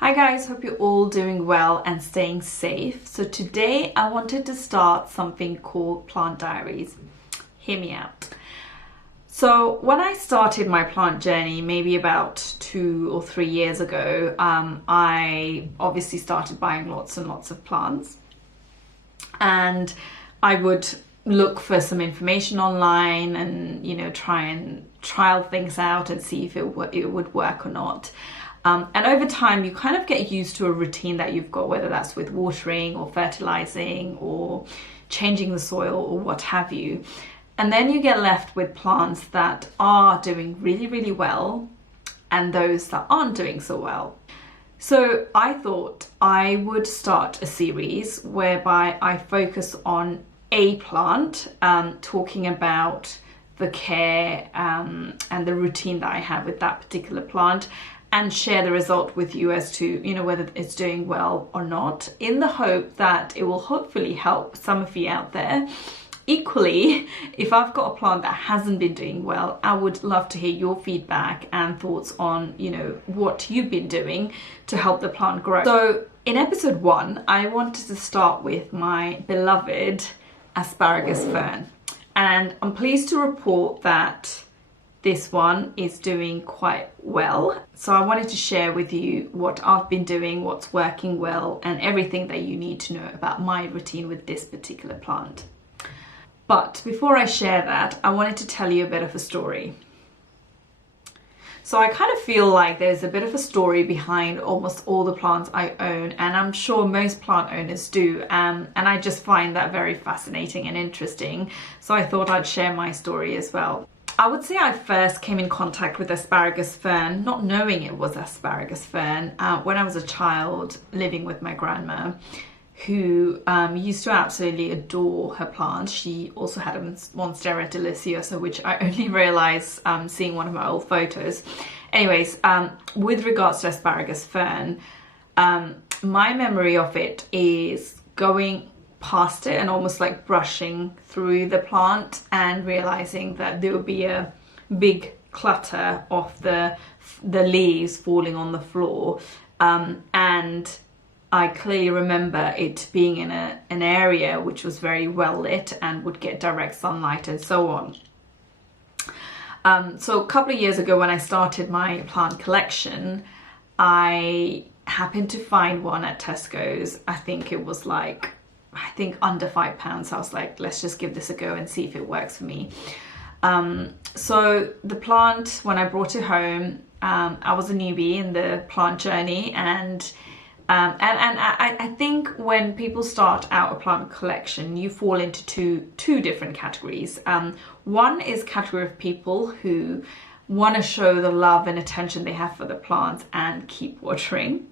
Hi guys, hope you're all doing well and staying safe. So today I wanted to start something called Plant Diaries. Hear me out. So when I started my plant journey, maybe about 2 or 3 years ago, I obviously started buying lots and lots of plants. And I would look for some information online and, try and trial things out and see if it would work or not. And over time, you kind of get used to a routine that you've got, whether that's with watering or fertilizing or changing the soil or what have you. And then you get left with plants that are doing really, really well and those that aren't doing so well. So I thought I would start a series whereby I focus on a plant, talking about the care and the routine that I have with that particular plant, and share the result with you as to whether it's doing well or not, in the hope that it will hopefully help some of you out there. Equally, if I've got a plant that hasn't been doing well, I would love to hear your feedback and thoughts on what you've been doing to help the plant grow. So in episode 1, I wanted to start with my beloved Asparagus Fern, and I'm pleased to report that this one is doing quite well. So I wanted to share with you what I've been doing, what's working well, and everything that you need to know about my routine with this particular plant. But before I share that, I wanted to tell you a bit of a story. So I kind of feel like there's a bit of a story behind almost all the plants I own, and I'm sure most plant owners do, and I just find that very fascinating and interesting. So I thought I'd share my story as well. I would say I first came in contact with Asparagus Fern, not knowing it was Asparagus Fern, when I was a child living with my grandma, who used to absolutely adore her plants. She also had a Monstera deliciosa, which I only realised seeing one of my old photos. Anyways, with regards to Asparagus Fern, my memory of it is going past it and almost like brushing through the plant and realizing that there would be a big clutter of the leaves falling on the floor, and I clearly remember it being in an area which was very well lit and would get direct sunlight and so on. So a couple of years ago when I started my plant collection, I happened to find one at Tesco's. I think it was under £5. I was like, let's just give this a go and see if it works for me. So the plant, when I brought it home, I was a newbie in the plant journey, and I think when people start out a plant collection, you fall into two different categories. One is category of people who want to show the love and attention they have for the plants and keep watering,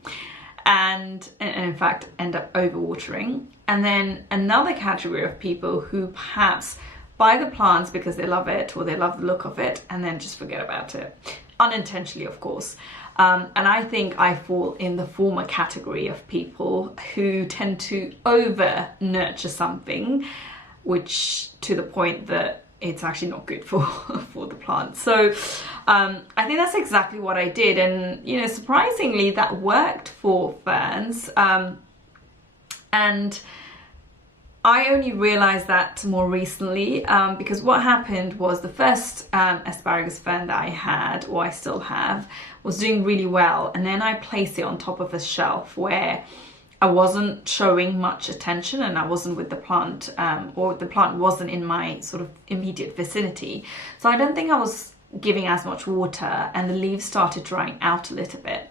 and in fact end up overwatering. And then another category of people who perhaps buy the plants because they love it or they love the look of it and then just forget about it, unintentionally of course. And I think I fall in the former category of people who tend to over nurture something, which to the point that it's actually not good for the plant. So I think that's exactly what I did, and surprisingly that worked for ferns, and I only realized that more recently, because what happened was the first asparagus fern that I had, or I still have, was doing really well, and then I placed it on top of a shelf where I wasn't showing much attention and I wasn't with the plant, or the plant wasn't in my sort of immediate vicinity. So I don't think I was giving as much water, and the leaves started drying out a little bit.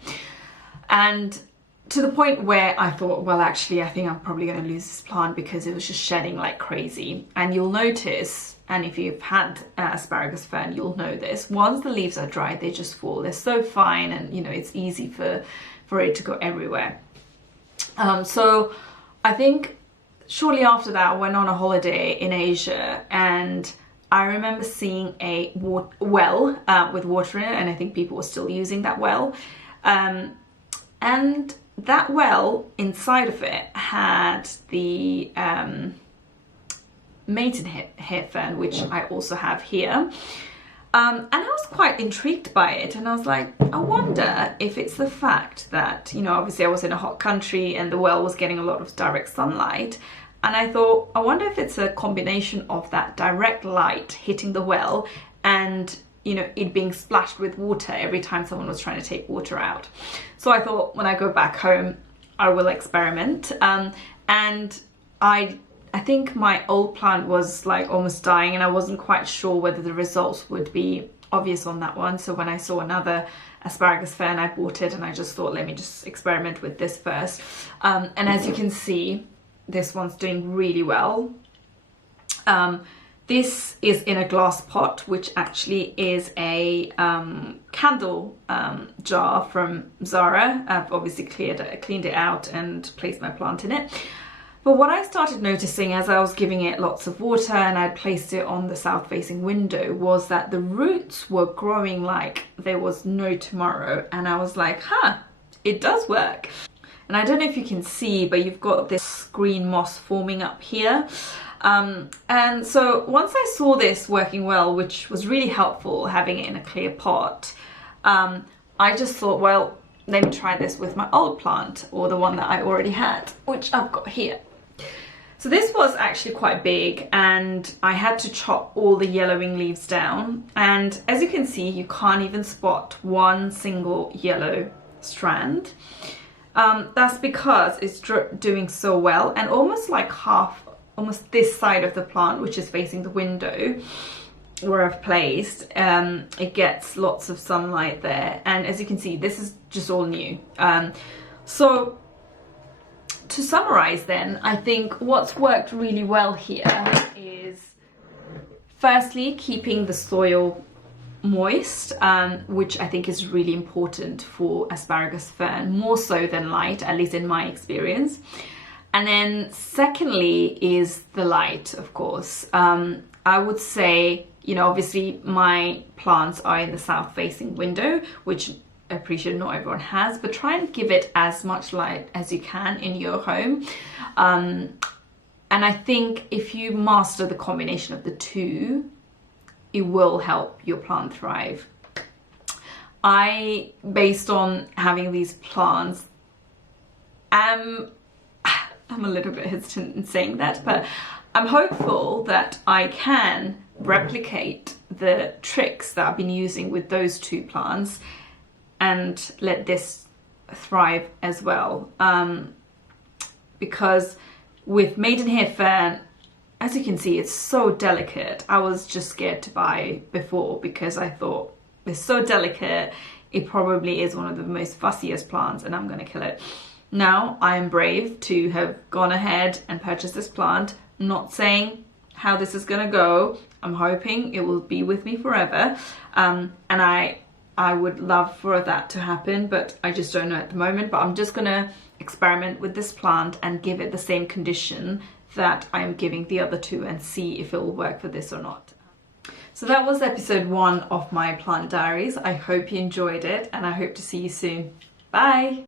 And to the point where I thought, well, actually, I think I'm probably going to lose this plant because it was just shedding like crazy. And you'll notice, and if you've had asparagus fern, you'll know this, once the leaves are dry, they just fall. They're so fine, and it's easy for it to go everywhere. So I think shortly after that, I went on a holiday in Asia, and I remember seeing a well with water in it, and I think people were still using that well. And that well, inside of it, had the maidenhair fern, which I also have here. And I was quite intrigued by it, and I was like, I wonder if it's the fact that, you know, obviously I was in a hot country and the well was getting a lot of direct sunlight. And I thought, I wonder if it's a combination of that direct light hitting the well and, you know, it being splashed with water every time someone was trying to take water out. So I thought when I go back home, I will experiment. And I think my old plant was like almost dying, and I wasn't quite sure whether the results would be obvious on that one. So when I saw another Asparagus Fern, I bought it, and I just thought, let me just experiment with this first. And as you can see, this one's doing really well. This is in a glass pot, which actually is a candle jar from Zara. I've obviously cleaned it out and placed my plant in it. But what I started noticing as I was giving it lots of water and I'd placed it on the south-facing window was that the roots were growing like there was no tomorrow. And I was like, huh, it does work. And I don't know if you can see, but you've got this green moss forming up here. And so once I saw this working well, which was really helpful having it in a clear pot, I just thought, well, let me try this with my old plant, or the one that I already had, which I've got here. So this was actually quite big, and I had to chop all the yellowing leaves down. And as you can see, you can't even spot one single yellow strand. That's because it's doing so well, and almost like almost this side of the plant, which is facing the window where I've placed, it gets lots of sunlight there. And as you can see, this is just all new. So to summarize then, I think what's worked really well here is firstly keeping the soil moist, which I think is really important for Asparagus Fern, more so than light, at least in my experience. And then secondly is the light, of course. I would say, you know, obviously my plants are in the south-facing window, which I appreciate not everyone has, but try and give it as much light as you can in your home. And I think if you master the combination of the two, it will help your plant thrive. Based on having these plants, I'm a little bit hesitant in saying that, but I'm hopeful that I can replicate the tricks that I've been using with those two plants and let this thrive as well. Because with Maidenhair Fern, as you can see, it's so delicate. I was just scared to buy before because I thought it's so delicate, it probably is one of the most fussiest plants and I'm gonna kill it. Now I am brave to have gone ahead and purchased this plant. I'm not saying how this is gonna go. I'm hoping it will be with me forever. And I would love for that to happen, but I just don't know at the moment. But I'm just gonna experiment with this plant and give it the same condition that I am giving the other two and see if it will work for this or not. So that was episode 1 of my plant diaries. I hope you enjoyed it and I hope to see you soon. Bye!